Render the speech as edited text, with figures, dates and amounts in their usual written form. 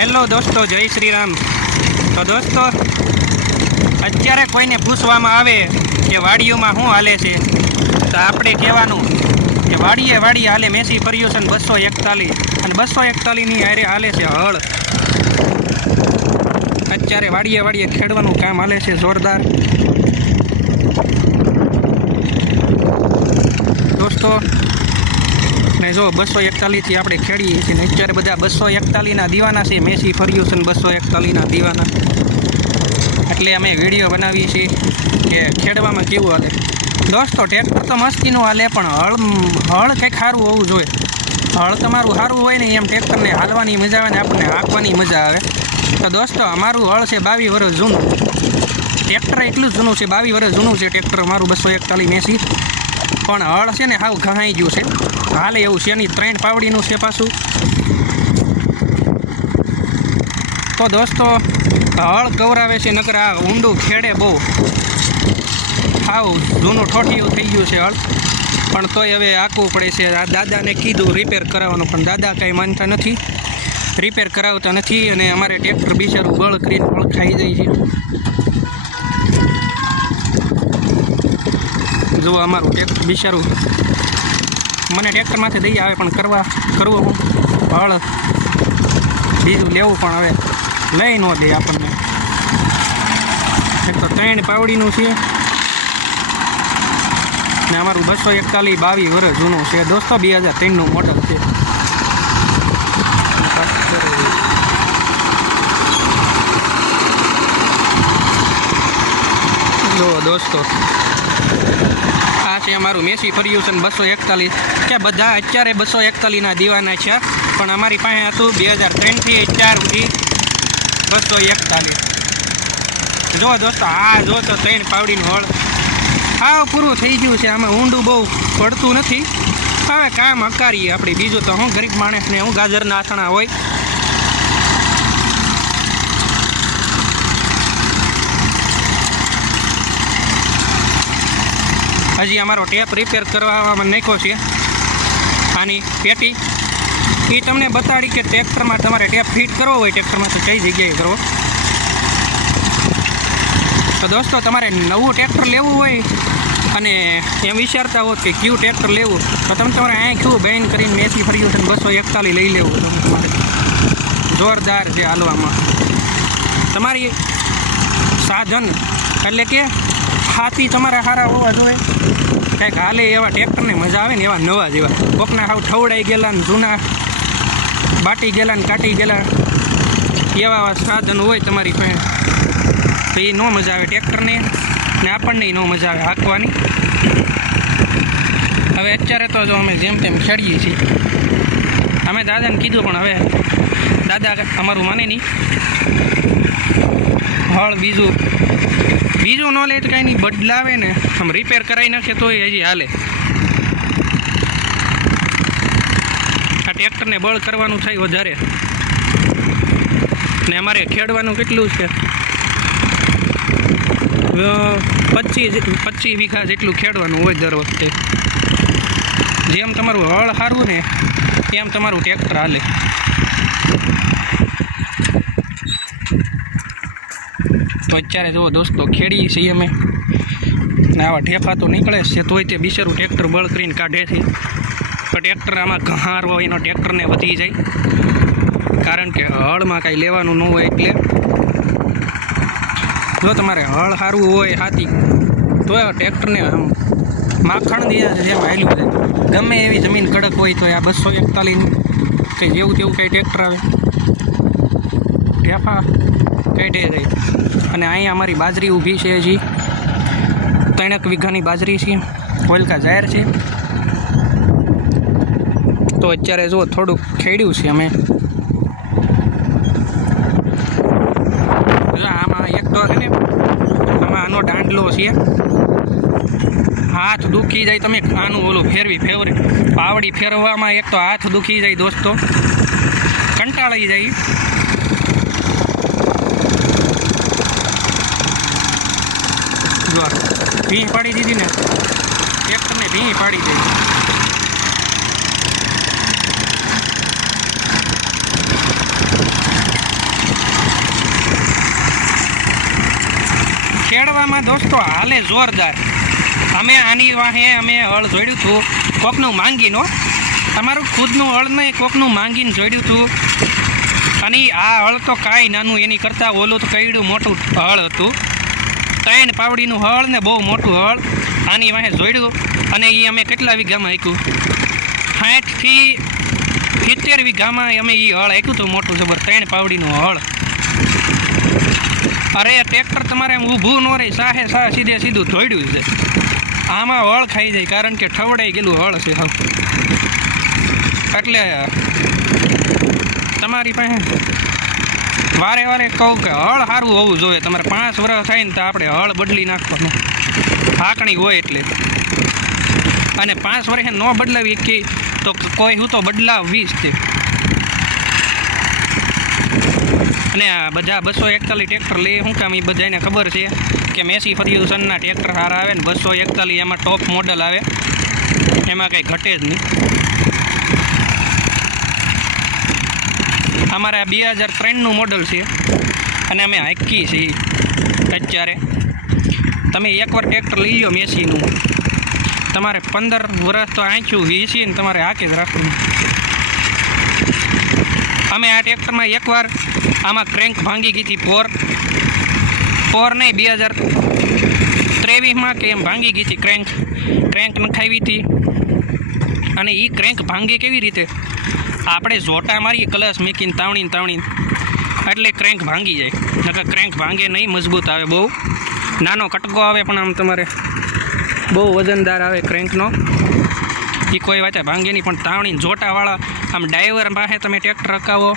Hello દોસ્તો, જય શ્રી રામ। તો દોસ્તો, અત્યારે કોઈને પૂછવામાં આવે કે વાડીઓમાં શું હાલે છે, તો આપણે કહેવાનું કે વાડીએ હાલે મેસી ફર્યુશન 241 અને 241ની હારે હાલે છે હળ। અત્યારે વાડીએ ખેડવાનું કામ હાલે છે જોરદાર દોસ્તો। ને જો 241થી આપણે ખેડીએ છીએ ને અત્યારે બધા 241ના દીવાના છે, મેસી ફર્યુશન 241ના દીવાના। એટલે અમે વિડીયો બનાવીએ છીએ કે ખેડવામાં કેવું હાલે દોસ્તો। ટ્રેક્ટર તો મસ્તીનું હાલે, પણ હળ કંઈક સારું હોવું જોઈએ। હળ તમારું સારું હોય ને એમ ટ્રેક્ટરને હાલવાની મજા આવે ને આપણને હાંકવાની મજા આવે। તો દોસ્તો, અમારું હળ છે 22 વર્ષ જૂનું, ટ્રેક્ટર એટલું જ જૂનું છે, 22 વર્ષ જૂનું છે ટ્રેક્ટર અમારું 241 મેસી। પણ હળ છે ને હાવ ઘહાઈ ગયું છે, હાલે એવું છે નહીં, 3 પાવડીનું છે પાછું। તો દોસ્તો, હળ ગૌરાવે છે નકર આ ઊંડું ખેડે બહુ, હાવ જૂનું ઠોઠિયું થઈ ગયું છે હળ। પણ તોય હવે આંકવું પડે છે। આ દાદાને કીધું રિપેર કરાવવાનું, પણ દાદા કાંઈ માનતા નથી, રિપેર કરાવતા નથી। અને અમારે ટ્રેક્ટર બિચારું બળ કરીને બળ ખાઈ જાય છે। જો અમારું ટ્રેક્ટર બિચારું મને ટ્રેક્ટરમાંથી દઈ આવે, પણ કરવું હું હળ બીજું લેવું, પણ હવે લઈ ન દે આપણને। એક તો 3 પાવડીનું છે ને અમારું 241 22 વર્ષ જૂનું છે દોસ્તો, 2003નું મોડલ છે। જો દોસ્તો, આ છે અમારું મેસી ફર્યુશન 241 કે બધા અત્યારે 241ના દીવાના છે, પણ અમારી પાસે હતું 2003થી 4 સુધી 241। જો દોસ્તો, આ જો તો 3 પાવડીનું હળ હાવ પૂરું થઈ ગયું છે, આમાં ઊંડું બહુ પડતું નથી। હવે કામ હકારીએ આપણે, બીજું તો હું ગરીબ માણસને હું ગાજરના આથણા હોય। હજી અમારો ટેપ રિપેર કરવામાં નાખ્યો છે, આની પેટી એ તમને બતાડી કે ટ્રેક્ટરમાં તમારે ટેપ ફિટ કરવો હોય ટ્રેક્ટરમાં તો કઈ જગ્યાએ કરવો। તો દોસ્તો, તમારે નવું ટ્રેક્ટર લેવું હોય અને એમ વિચારતા હોત કે કયું ટ્રેક્ટર લેવું, તો તમે તમારે આંખ્યું બેન કરીને મેસી ફર્યુશન 241 લઈ લેવું। તમારે જોરદાર છે હાલવામાં। તમારી સાધન એટલે કે હાથી તમારા સારા હોવા જોઈએ, કંઈક હાલે એવા ટ્રેક્ટરને મજા આવે ને એવા નવા જેવા। કોકના હાવ ઠવડાઈ ગયેલા ને જૂના બાટી ગયેલા ને કાટી ગયેલા એવા સાધન હોય તમારી પાસે, તો એ ન મજા આવે ટ્રેક્ટરને ને આપણને ન મજા આવે હાંકવાની। હવે અત્યારે તો જો અમે જેમ તેમ ખેડીએ છીએ, અમે દાદાને કીધું પણ હવે દાદા અમારું માને નહીં। હળ બીજું ન લે તો કાંઈ નહીં, બદલાવે ને આમ રિપેર કરાવી નાખે તોય હજી હાલે। આ ટ્રેક્ટરને બળ કરવાનું થાય વધારે, ને અમારે ખેડવાનું કેટલું છે 25 વીઘા જેટલું ખેડવાનું હોય દર વખતે। જેમ તમારું હળ સારું ને એમ તમારું ટ્રેક્ટર હાલે। તો અત્યારે જુઓ દોસ્તો, ખેડીએ છીએ અમે ને આવા ઠેફા તો નીકળે છે, તોય તે બિચારું ટ્રેક્ટર બળ કરીને કાઢે છે। તો ટ્રેક્ટર આમાં ઘહાર હોય એનો ટ્રેક્ટરને વધી જાય, કારણ કે હળમાં કાંઈ લેવાનું ન હોય। એટલે જો તમારે હળ સારું હોય હાથી, તો ટ્રેક્ટરને આમ માખણ જેમ હાલ્યું છે। ગમે એવી જમીન કડક હોય તો આ 241 કંઈ જેવું તેવું કંઈ ટ્રેક્ટર આવે, ઠેફા કાઢે જાય। અને અહીંયા અમારી બાજરી ઊભી છે, હજી 3 વીઘાની બાજરી છે, ઓલકા જાહેર છે। તો અત્યારે જો થોડુંક ખેડ્યું છે અમે, આમાં એક તો છે ને આમાં આનો દાંડલો છે, હાથ દુખી જાય તમે આનું ઓલું ફેવરે પાવડી ફેરવવામાં, એક તો હાથ દુખી જાય દોસ્તો, કંટાળી જાય। જો ભીં પાડી દીધી ને ટ્રેક્ટરને, ભીં પાડી દે। જોડવામાં દોસ્તો હાલે જોરદાર. અમે આની વાહે અમે હળ જોડ્યું હતું કોકનું માંગીનો, તમારું ખુદનું હળ નહીં, કોકનું માંગીને જોડ્યું હતું. અને આ હળ તો કાંઈ નાનું, એની કરતાં ઓલું તો કઈડું મોટું હળ હતું. 3 પાવડીનું હળ ને બહુ મોટું હળ આની વાહે જોડ્યું. અને એ અમે કેટલા વીઘામાં હાંક્યું? 60 થી 70 વીઘામાં અમે એ હળ હાંક્યું હતું, મોટું જબર 3 પાવડીનું હળ. અરે ટ્રેક્ટર તમારે એમ ઊભું ન રહે, સાહે સાહ સીધે સીધું ધોડ્યું છે. આમાં હળ ખાઈ જાય, કારણ કે ઠવડાઈ ગયેલું હળ છે હાવ. એટલે તમારી પાસે વારે વારે કહું કે હળ સારું હોવું જોઈએ. તમારે 5 વર્ષ થાય ને તો આપણે હળ બદલી નાખવાનું, હાંકણી હોય એટલે. અને 5 વર્ષે ન બદલાવી કે તો કોઈ હું તો બદલાવીશ તે. અને આ બધા 241 ટ્રેક્ટર લે શું કામ? એ બધાને ખબર છે કે મેસી ફર્ગ્યુસનના ટ્રેક્ટર સારા આવે ને 241 એમાં ટોપ મોડલ આવે, એમાં કંઈ ઘટે જ નહીં. અમારે આ 2003નું મોડલ છે અને અમે હાંકી છીએ અત્યારે. તમે એકવાર ટ્રેક્ટર લઈ લો મેસીનું, તમારે 15 વર્ષ તો આંખ્યું વીસી ને તમારે હાંકે જ રાખવું. અમે આ ટ્રેક્ટરમાં એકવાર આમાં ક્રેન્ક ભાંગી ગઈ હતી, પોર નહીં 2023માં કે એમ ભાંગી ગઈ હતી ક્રેન્ક નખાવી હતી. અને એ ક્રેન્ક ભાંગી કેવી રીતે? આપણે જોટા મારીએ ક્લચ મેકીને તાવણીને એટલે ક્રેન્ક ભાંગી જાય. નકર ક્રેન્ક ભાંગે નહીં, મજબૂત આવે, બહુ નાનો કટકો આવે પણ આમ તમારે બહુ વજનદાર આવે ક્રેન્કનો. એ કોઈ વાતે ભાંગે નહીં, પણ તાવણીને જોટાવાળા આમ ડ્રાઈવર પાસે તમે ટ્રેક્ટર રખાવો